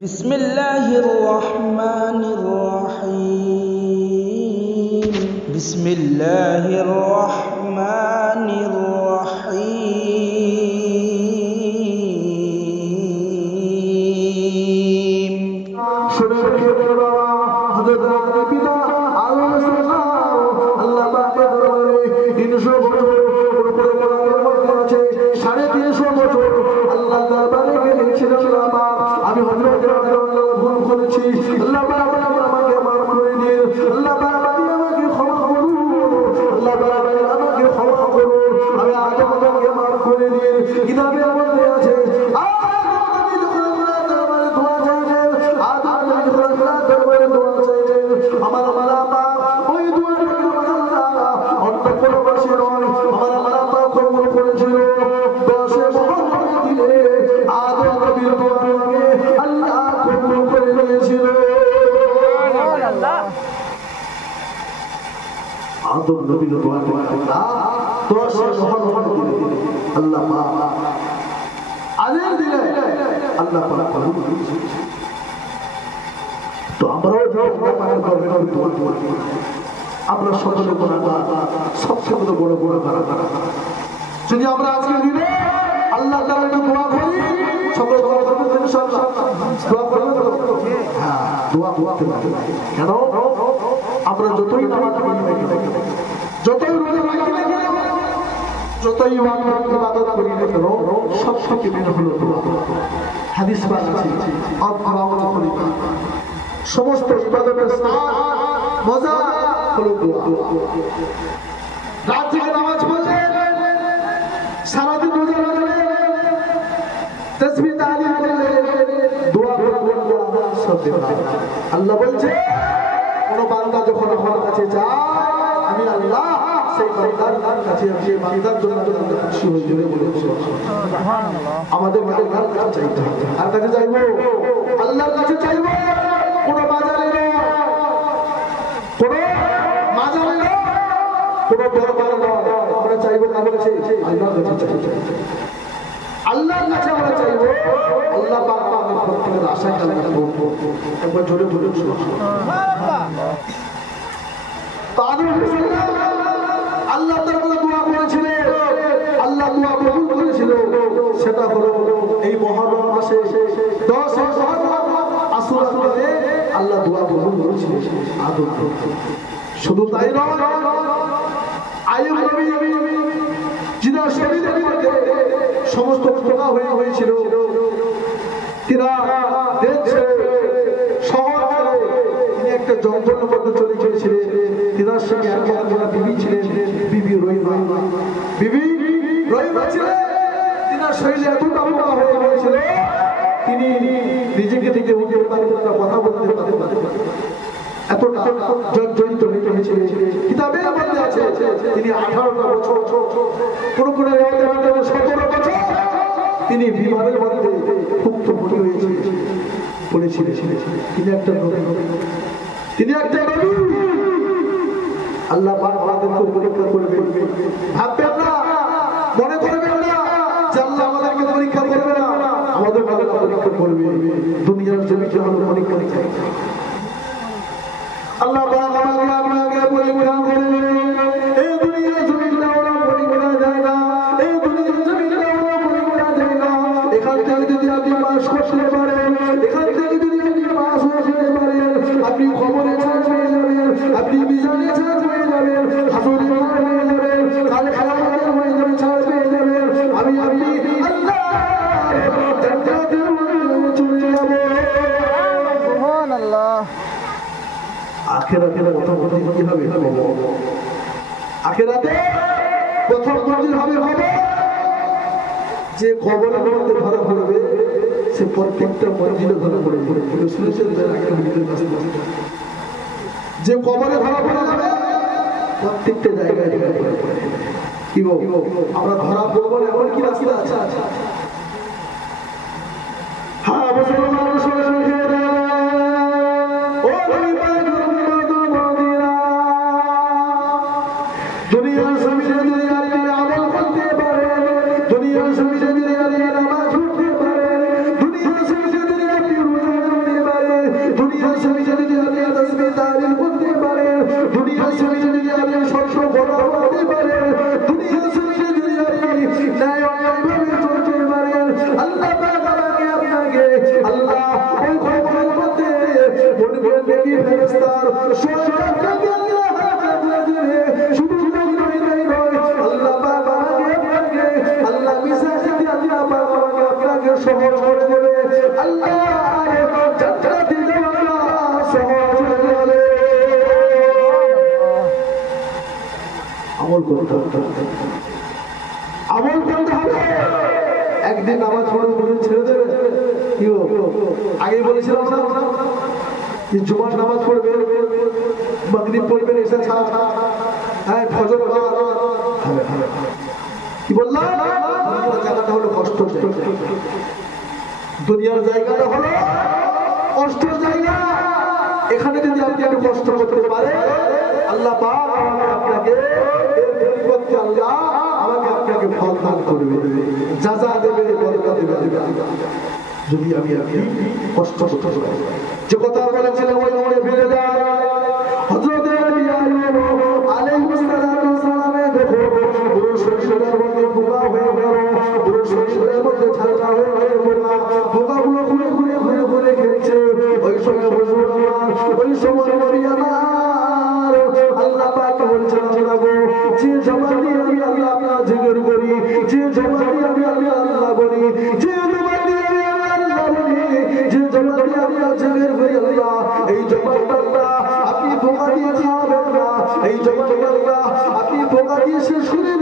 بسم الله الرحمن الرحيم بسم الله الرحمن الرحيم আদম নবীর দোয়া আল্লাহ আল্লাহ দিলে আল্লাহ তো আমরাও আমরা সকলে সবচেয়ে বড় বড় যদি আমরা আজকে দিলে আল্লাহ তাআলা দোয়া করি সকলে দোয়া করবেন ইনশাআল্লাহ দোয়া করবেন হ্যাঁ দোয়া করতে হবে কেন আমরা যতই নামাজ পড়ি যতই রোজা রাখি যতই ইবাদত করি না কেন সব থেকে মেন হলো দোয়া হাদিস পাক আছে আল্লাহ করি সমস্ত ইবাদতের স্থান মজা হলো দোয়া রাত থেকে নামাজ পড়লে সারাদিন রোজা রাখলে তাসবিহ তাহলিল করলে দোয়া করলে সব দেবে আল্লাহ বলছে কোন বান্দা যখন আমার কাছে যায় আমি আল্লাহ সেই বান্দার কাছে সেই বান্দার জন্য খুশি হয়ে জোরে বলে সুবহানাল্লাহ আমাদের আল্লাহর কাছে চাইতে হবে আর কাছে চাইবো আল্লাহর কাছে চাইবো কোন বাজারে নয় কোন মাজারে নয় কোন দরবারে নয় আমরা চাইবো কার কাছে আল্লাহর কাছে চাইবো আল্লাহর কাছে আমরা চাইবো আল্লাহ পাক আমাদের প্রত্যেকের আশা কামনা করব একবার জোরে বলুন সুবহানাল্লাহ আল্লাহ তাআলা দোয়া করেছিলেন আল্লাহ দোয়া কবুল করেছিল সেটা হলো এই মুহররম মাসে 10 আশুরা করে আল্লাহ দোয়া কবুল করেছিলেন আদম শুধু তাই নয় আইয়ুব নবী যিনার শরীরের মধ্যে সমস্ত পোকা হয়েছিল তিনা দেখছে শহর তিনি একটা জঙ্গলের মধ্যে চলে গিয়েছিলেন তিনার সঙ্গে একজন বিবি ছিলেন বিবি রহিমা ছিলেন তিনার শরীরে এতটা পোকা হয়েছিল তিনি নিজেকে থেকে উঠে কথা বলতে পারতেন এতটা জর্জরিত হয়েছিল কিতাবের মধ্যে আছে তিনি 18টা বছর কোন 17 বছর তিনি বিমানের মধ্যে ভুক্তভোগী পড়েছিলেন তিনি একটা নবী আল্লাহ পাক আমাদেরকে পরীক্ষা করবেন ভাববেন না মনে করবেন না যে আল্লাহ আমাদেরকে পরীক্ষা করবে না আমাদের পরীক্ষা করবে দুনিয়ার জমিতে হলো পরীক্ষা আল্লাহ পাক আমাদেরকে পরীক্ষা করবে এই দুনিয়ার জমিতে ওরা পরীক্ষা দেয় না এই দুনিয়ার জমিতে ওরা পরীক্ষা দেয় না এখান থেকে যদি আপনি পাস করতে পারেন এখান থেকে যদি আপনি পাস করতে পারেন আপনি খবরে ছাড় হয়ে যাবেন আপনি মিজানে ছাড় হয়ে যাবেন হাসরে ছাড় হয়ে যাবেন কালে কিয়ামতে হয়ে যাবেন ছাড় হয়ে যাবেন আমি আপনি আল্লাহ জান্নাতের মধ্যে চলে যাব সুবহানাল্লাহ আখিরাতে প্রথম কি হবে আখিরাতে প্রথম মঞ্জিল হবে যে কবরের মধ্যে ধরা পড়বে সে প্রত্যেকটা মঞ্জিলে ধরা পড়বে শুনেছেন যে কবরে ধরা পড়ে যাবে প্রত্যেকটা জায়গায় ধরা পড়বে কি বলবো আমরা ধরা পড়বো এমন কি রাস্তা আছে হ্যাঁ অবশ্যই মানুষ দুনিয়ার জমিনে যদি আপনি আমল করতে পারেন দুনিয়ার জমিনে যদি আপনি নামাজ পড়তে পারেন দুনিয়ার জমিনে যদি আপনি রোজা ছবি যদি আপনি তাসবিহ তাহলিল করতে পারেন, দুনিয়ার ছবি যদি আপনি সত্য কথা বলতে পারেন, দুনিয়ার ছবি যদি আপনি ন্যায় অন্যায়ভাবে চলতে পারেন, আল্লাহ পাক আপনাকে আল্লাহ ওই ঘরের মধ্যে বলবেন নেকি ফেরেশতার সরকারকে আল্লাহ হাতে দিবে। শুধু আল্লাহ পাক আপনাকে আল্লাহ মিজাজে আল্লাহ পাক আপনাকে সহজ করে দেবে। আল্লাহ জান্নাতে যাওয়া সহজ করে দেবে। আমল করতে হবে, আমল করতে হবে। একদিন নামাজ পড়ে দুদিন ছেড়ে দেবে কি আগে বলেছিলাম না যে জুমার নামাজ পড়বে, মাগরিব পড়বেন, এসা ছাড়া, হ্যাঁ ফজর কি বললাম, জায়গাটা হলো কষ্ট, দুনিয়ার জায়গাটা হলো কষ্টের জায়গা। এখানে যদি আপনি একটু কষ্ট করতে পারেন, আল্লাহ পাক আপনাকে এর পরিবর্তে আল্লাহ আমাকে আপনাকে ফল দান করবে, যা দেবে বরকত দেবে। যদি আমি কষ্ট করতে পারি, যে কথা বলেছিলাম ওই মনে ফিরে যায়। হযরত আলাইহিস সালামে দেখো পুরো শরীরের মধ্যে পোকা হয়ে গেল, পুরো শরীরের মধ্যে ঠান্ডা হয়ে গেল, পোকাগুলো ঘুরে ঘুরে ঘুরে ঘুরে খেলছে। ওই সময় হুজুর আমার, ওই সময় নবী আমার আল্লাহ পাক বলছেন গো, যে জবান দিয়ে আমি আল্লাহ জিকির করি, যে জবান দিয়ে আমি আল্লাহ বলি, যে জবান দিয়ে আমি আল্লাহ বলি, যে জবান দিয়ে আমি জিকির করি আল্লাহ, এই জবানটা আপনি পোকা দিয়ে খাবেন না, এই জবানটা আপনি পোকা দিয়ে শেষ করে